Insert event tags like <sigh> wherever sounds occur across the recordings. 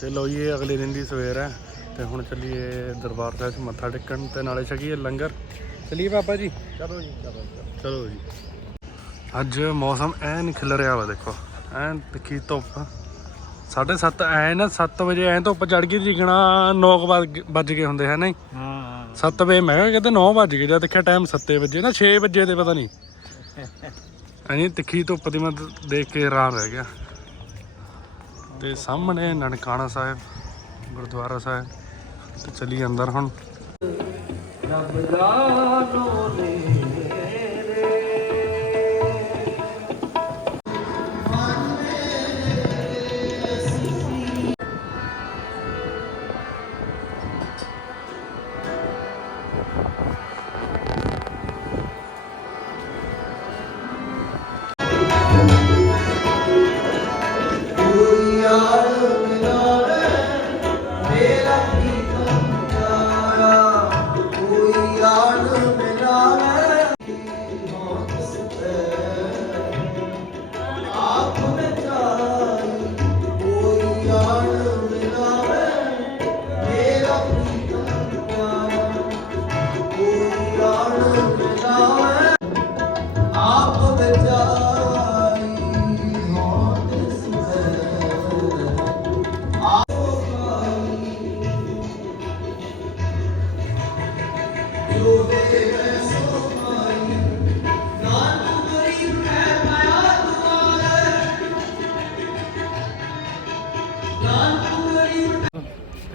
ਤੇ ਲੋ ਜੀ ਇਹ ਅਗਲੇ ਦਿਨ ਦੀ ਸਵੇਰ ਹੈ ਤੇ ਹੁਣ ਚੱਲੀਏ ਦਰਬਾਰ ਸਾਹਿਬ 'ਚ ਮੱਥਾ ਟੇਕਣ ਤੇ ਨਾਲੇ ਛਕੀਏ ਲੰਗਰ। ਚੱਲੀਏ ਪਾਪਾ ਜੀ। ਚਲੋ ਜੀ ਚਲੋ ਚਲੋ ਜੀ। ਅੱਜ ਮੌਸਮ ਐਨ ਖਿਲ ਰਿਹਾ ਵਾ ਦੇਖੋ ਐਨ ਤਿੱਖੀ ਧੁੱਪ। 7:30 ਐ ਨਾ 7 ਵਜੇ ਐ ਧੁੱਪ ਚੜ ਗਈ ਜਿਗਣਾ 9 ਵੱਜ ਗਏ ਹੁੰਦੇ ਹੈ ਨਹੀਂ? ਹਾਂ। 7 ਵਜੇ ਮੈਂ ਕਿਹਾ ਕਿਤੇ 9 ਵੱਜ ਗਏ ਜਦ ਦੇਖਿਆ ਟਾਈਮ 7 ਵਜੇ ਨਾ 6 ਵਜੇ ਤੇ ਪਤਾ ਨਹੀਂ। <laughs> ਐਨੀ ਤਿੱਖੀ ਧੁੱਪ ਦੀ ਮੈਂ ਦੇਖ ਕੇ ਹੈਰਾਨ ਰਹਿ ਗਿਆ। ਤੇ ਸਾਹਮਣੇ ਨਨਕਾਣਾ ਸਾਹਿਬ ਗੁਰਦੁਆਰਾ ਸਾਹਿਬ ਤੇ ਚੱਲੀ ਅੰਦਰ ਹੁਣ। ਆਪ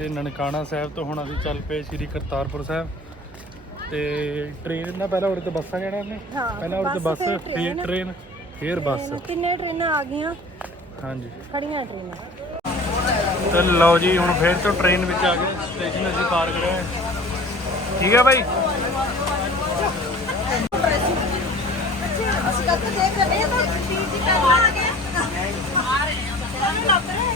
ਤੇ ਨਨਕਾਣਾ ਸਾਹਿਬ ਤੋਂ ਹੁਣ ਅਸੀਂ ਚੱਲ ਪਏ ਸ੍ਰੀ ਕਰਤਾਰਪੁਰ ਸਾਹਿਬ। ਤੇ ਟ੍ਰੇਨ ਨਾ ਪਹਿਲਾਂ ਉਰੇ ਤੋਂ ਬੱਸਾਂ ਜਾਣਾ ਨੇ ਹਾਂ, ਪਹਿਲਾਂ ਉਰੇ ਤੋਂ ਬੱਸ, ਬੱਸ ਫਿਰ ਫਿਰ ਟ੍ਰੇਨ। ਫਿਰ ਬੱਸ। ਤਿੰਨੇ ਟ੍ਰੇਨਾਂ ਆ ਗਈਆਂ? ਹਾਂਜੀ। ਖੜੀਆਂ ਟ੍ਰੇਨਾਂ ਤੇ ਲਓ ਜੀ ਹੁਣ ਫੇਰ ਤੋਂ ਟ੍ਰੇਨ ਵਿੱਚ ਆ ਗਏ। ਸਟੇਸ਼ਨ ਅਸੀਂ ਪਾਰ ਕਰਿਆ ਹੈ। ਠੀਕ ਹੈ ਬਾਈ? ਅਸੀਂ ਕੱਲ ਦੇਖ ਰਹੇ ਹਾਂ। ਤਾਂ ਵੀਰ ਜੀ ਪਹਿਲਾਂ ਆ ਗਏ ਆ ਰਹੇ ਹਾਂ ਲੱਭ ਰਹੇ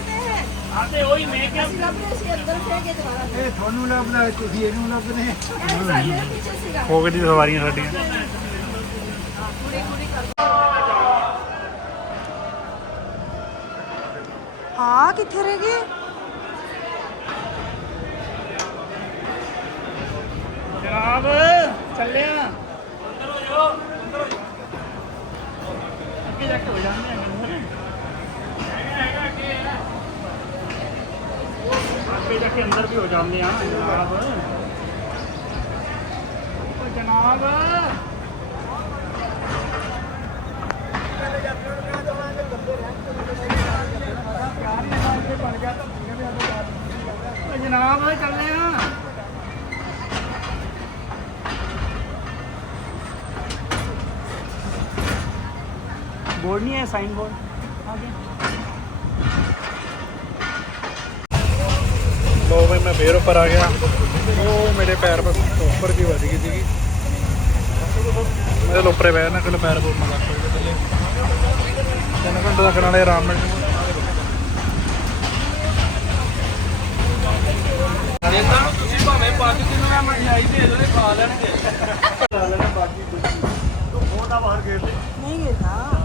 ਤੇ ਹਾਂ ਤੇ ਉਹੀ ਮੈਂ ਕਿਹਾ ਅਸੀਂ ਲੱਭ ਰਹੇ ਸੀ ਅੰਦਰ ਫੇਰ ਕੇ ਦੁਬਾਰਾ। ਇਹ ਤੁਹਾਨੂੰ ਲੱਭਣਾ ਤੁਸੀਂ ਇਹਨੂੰ ਲੱਭਣੇ ਇਹ ਸਾਡੇ ਪਿੱਛੇ ਸੀਗਾ। ਹੋ ਸਵਾਰੀਆਂ ਸਾਡੀਆਂ। ਹਾਂ ਕਿੱਥੇ ਰਹਿ ਗਏ? ਜਨਾਬ ਚੱਲਿਆ ਅੱਗੇ ਜਾ ਕੇ ਹੋ ਜਾਂਦੇ ਆ ਅੱਗੇ ਜਾ ਕੇ ਅੰਦਰ ਹੋ ਜਾਂਦੇ ਆ। ਜਨਾਬ। ਓ ਜਨਾਬ। ਓ ਜਨਾਬ ਚੱਲੇ ਆ। ਬੋਰਡ ਨਹੀਂ ਹੈ ਸਾਈਨ ਬੋਰਡ। ਲੋ ਬਈ ਮੈਂ ਫੇਰ ਉੱਪਰ ਆ ਗਿਆ। ਉਹ ਮੇਰੇ ਪੈਰ ਬਸ ਉੱਪਰ ਕੀ ਵੱਜ ਗਈ ਸੀਗੀ। ਮੇਰੇ ਉੱਪਰੇ ਬੈਠ ਨਾ ਕੋਲ ਪੈਰ ਬੋਲ ਮਗਾ ਕੋਈ ਥੱਲੇ ਤਿੰਨ ਘੰਟੇ ਤੱਕ ਨਾਲੇ ਆਰਾਮ ਨਾਲ ਇਹਨਾਂ ਨੂੰ ਤੁਸੀਂ ਭਾਵੇਂ 5 ਦਿਨ ਮੈਂ ਮਠਿਆਈ ਦੇ ਦੋ ਖਾ ਲੈਣਗੇ। ਖਾ ਲੈਣਾ ਬਾਕੀ ਤੂੰ ਫੋਨ ਦਾ ਬਾਹਰ ਗੇਟ ਨਹੀਂ ਗਿਰਦਾ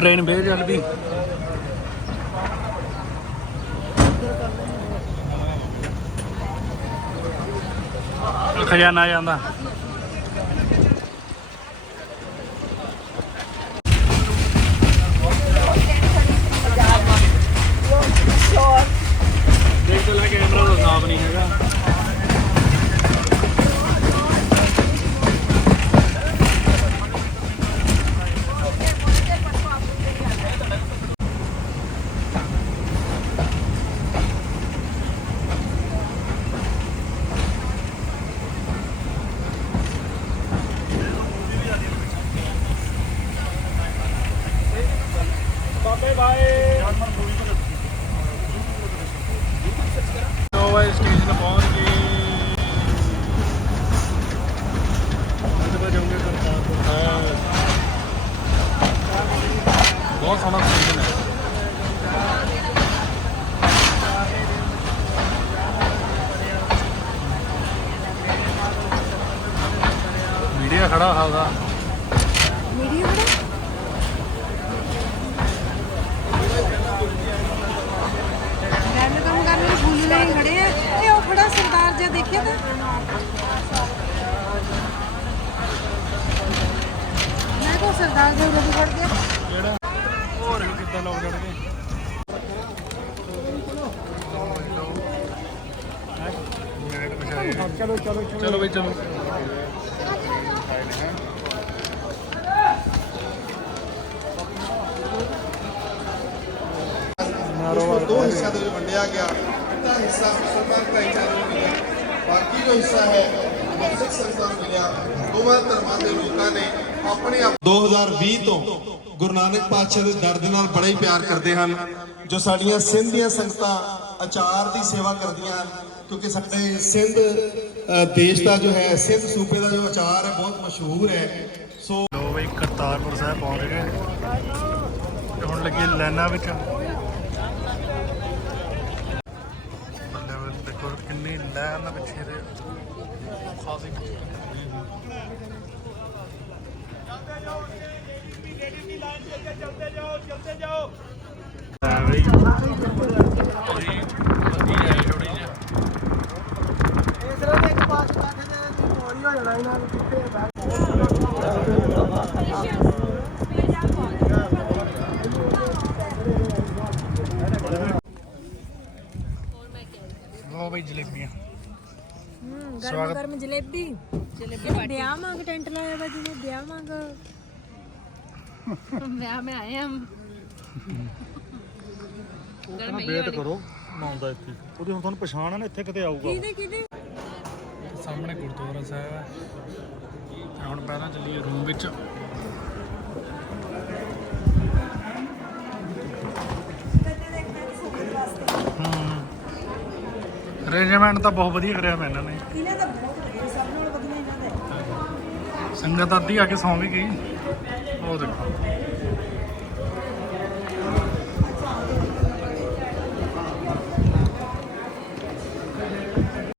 ਟ੍ਰੇਨ ਬੇ ਚੱਲਦੀ। ਖਜ਼ਾਨਾ ਜਾਂਦਾ ਦੇਖ ਤੇ ਲੈ ਕੈਮਰਾ ਦਾ ਸਾਫ਼ ਨਹੀਂ ਹੈਗਾ ਬਾਬੇ ਬਾਏ ਲੋ ਬਾਈ ਸਟੇਸ਼ਨ ਤੇ ਪਹੁੰਚ ਗਏ ਅੱਜ ਵਜਾਉਂਗੇ ਕਰਤਾਰਪੁਰ ਸਾਹਿਬ ਬਹੁਤ ਸੋਹਣਾ ਸਟੇਸ਼ਨ ਹੈ ਮੀਡੀਆ ਖੜਾ ਹਾਲਦਾ ਵੀਡੀਓ ਬਣਾ ਗੱਲ ਕੰਮ ਕਰਨ ਨੂੰ ਭੁੱਲ ਨਹੀਂ ਖੜੇ ਆ। ਇਹ ਉਹ ਖੜਾ ਸਰਦਾਰ ਜਿਹਾ ਦੇਖਿਆ ਤਾਂ। ਮੈਂ ਕੋ ਸਰਦਾਰ ਜਿਹਾ ਉਰੇ ਖੜ ਗਿਆ ਜਿਹੜਾ ਹੋਰ ਵੀ ਕਿੱਦਾਂ ਲੋਕ ਜੜਗੇ ਚਲੋ ਚਲੋ। ਚਲੋ ਬਈ ਚਲੋ ਦੋ ਹਿੱਸਿਆਂ ਦੇ ਵਿੱਚ ਵੰਡਿਆ ਗਿਆ। ਅੱਧਾ ਹਿੱਸਾ ਮੁਸਲਮਾਨ ਭਾਈਚਾਰੇ ਨੂੰ ਮਿਲਿਆ। ਬਾਕੀ ਜੋ ਹਿੱਸਾ ਹੈ ਸੰਗਤਾਂ ਨੂੰ ਮਿਲਿਆ। ਦੋਵਾਂ ਧਰਮਾਂ ਦੇ ਲੋਕਾਂ ਨੇ ਆਪਣੇ ਆਪ 2020 ਤੋਂ ਗੁਰੂ ਨਾਨਕ ਪਾਤਸ਼ਾਹ ਦੇ ਦਰ ਦੇ ਨਾਲ ਬੜਾ ਹੀ ਪਿਆਰ ਕਰਦੇ ਹਨ ਜੋ ਸਾਡੀਆਂ ਸਿੰਧ ਦੀਆਂ ਸੰਗਤਾਂ ਅਚਾਰ ਦੀ ਸੇਵਾ ਕਰਦੀਆਂ ਹਨ ਕਿਉਂਕਿ ਸਾਡੇ ਸਿੰਧ ਦੇਸ਼ ਦਾ ਜੋ ਹੈ ਸਿੰਧ ਸੂਬੇ ਦਾ ਜੋ ਅਚਾਰ ਹੈ ਬਹੁਤ ਮਸ਼ਹੂਰ ਹੈ। ਸੋ ਲੋ ਬਈ ਕਰਤਾਰਪੁਰ ਸਾਹਿਬ ਪਹੁੰਚ ਗਏ। ਹੁਣ ਲੱਗੀ ਲਾਈਨਾਂ ਵਿੱਚ। ਕਿੰਨੀ ਲਾਈਨ ਪਿੱਛੇ ਦੇ ਖਾਸੀ ਬਈ ਥੋੜੀ ਹੂੰ ਗਰਮ ਗਰਮ ਜਲੇਬੀ। ਜਲੇਬੀ ਬਾਟੀ। ਵਿਆਹ ਮੰਗ ਟੈਂਟ ਲਾਇਆ ਵਾ ਜਿਹਨੇ ਵਿਆਹ ਮੰਗ <laughs> ਵਿਆਹ ਮੈਂ ਆਏ ਹਮ ਗਰਮ ਵੇਟ ਕਰੋ ਆਉਂਦਾ ਇੱਥੇ। ਉਹਦੀ ਹੁਣ ਤੁਹਾਨੂੰ ਪਛਾਣ ਆ ਨਾ ਇੱਥੇ ਕਿਤੇ ਆਊਗਾ। ਕਿਹਦੇ ਕਿਹਦੇ? ਸਾਹਮਣੇ ਗੁਰਦੁਆਰਾ ਸਾਹਿਬ ਹੈ ਹੁਣ ਪਹਿਲਾਂ ਚੱਲੀਏ ਰੂਮ ਵਿੱਚ। ਅਰੇਂਜਮੈਂਟ ਤਾਂ ਬਹੁਤ ਵਧੀਆ ਕਰਿਆ ਮੈਂ ਇਹਨਾਂ ਨੇ। ਇਹਨਾਂ ਦਾ ਬਹੁਤ ਵਧੀਆ ਸਭ ਨਾਲੋਂ ਵਧੀਆ ਇਹਨਾਂ ਦਾ ਸੰਗਤ ਅੱਧੀ ਆ ਕੇ ਸੌਂ ਵੀ ਗਈ। ਉਹ ਦੇਖੋ।